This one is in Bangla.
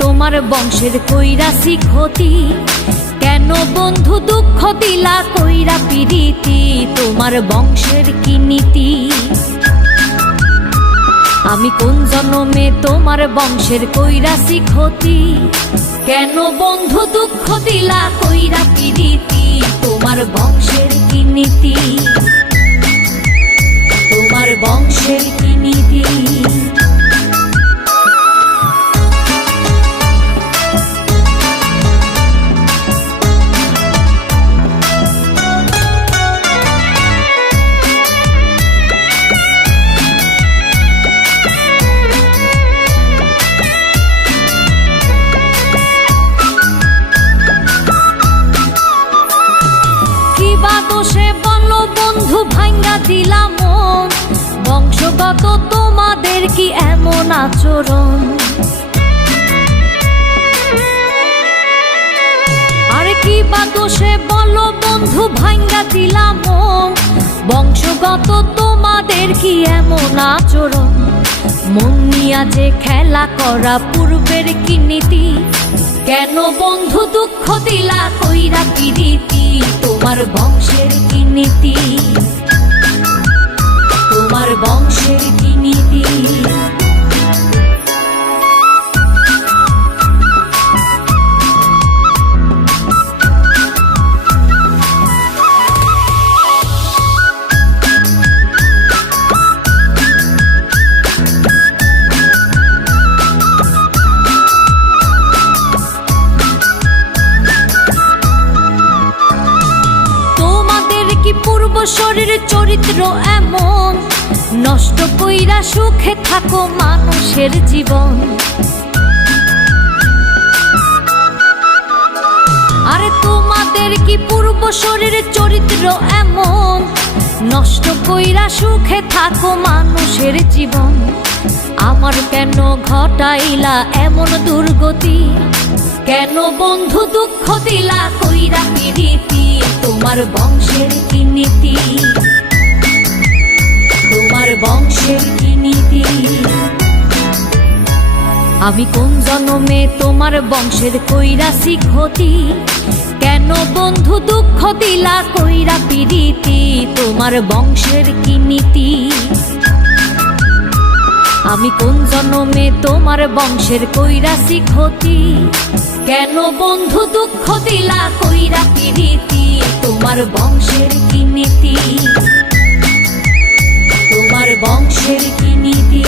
তোমার বংশের কইরাছি ক্ষতি, কেন বন্ধু দুঃখ দিলা কইরা পিরিতি, তোমার বংশের কি নীতি? আমি কোন জন্মে তোমার বংশের কইরাছি ক্ষতি, কেন বন্ধু দুঃখ দিলা কইরা পিরিতি, তোমার বংশের কি নীতি? তোমার বংশের কি নীতি? দোষে বলো বন্ধু ভাঙ্গা দিলাম মন, বংশগত তোমাদের কি এমন আচরণ? আরে কি বা দোষে বলো বন্ধু ভাঙ্গা দিলাম মন, বংশগত তোমাদের কি এমন আচরণ? মন নিয়া যে খেলা করা পূর্বের কি নীতি, কেন বন্ধু দুঃখ দিলা কইরা পিরিতি, তোমার বংশের কি নীতি? তোমার বংশের কি নীতি? পূর্বশরীর চরিত্র এমন, নষ্ট কইরা সুখে থাকো মানুষের জীবন। আরে তোমাদের কি পূর্বশরীর চরিত্র এমন, নষ্ট কইরা সুখে থাকো মানুষের জীবন। আমার কেন ঘটাইলা এমন দুর্গতি, কেন বন্ধু দুঃখ দিলা কইরা পিরিতি, তোমার বংশের কি নীতি? তোমার বংশের কি নীতি? আমি কোন জন্মে তোমার বংশের কইরাছি ক্ষতি, কেন বন্ধু দুঃখ দিলা কইরা পিরিতি, তোমার বংশের কি নীতি? আমি কোন জন্মে তোমার বংশের কইরাছি ক্ষতি, কেন বন্ধু দুঃখ দিলা কইরা পিরিতি, তোমার বংশের কি নীতি? তোমার বংশের কি নীতি?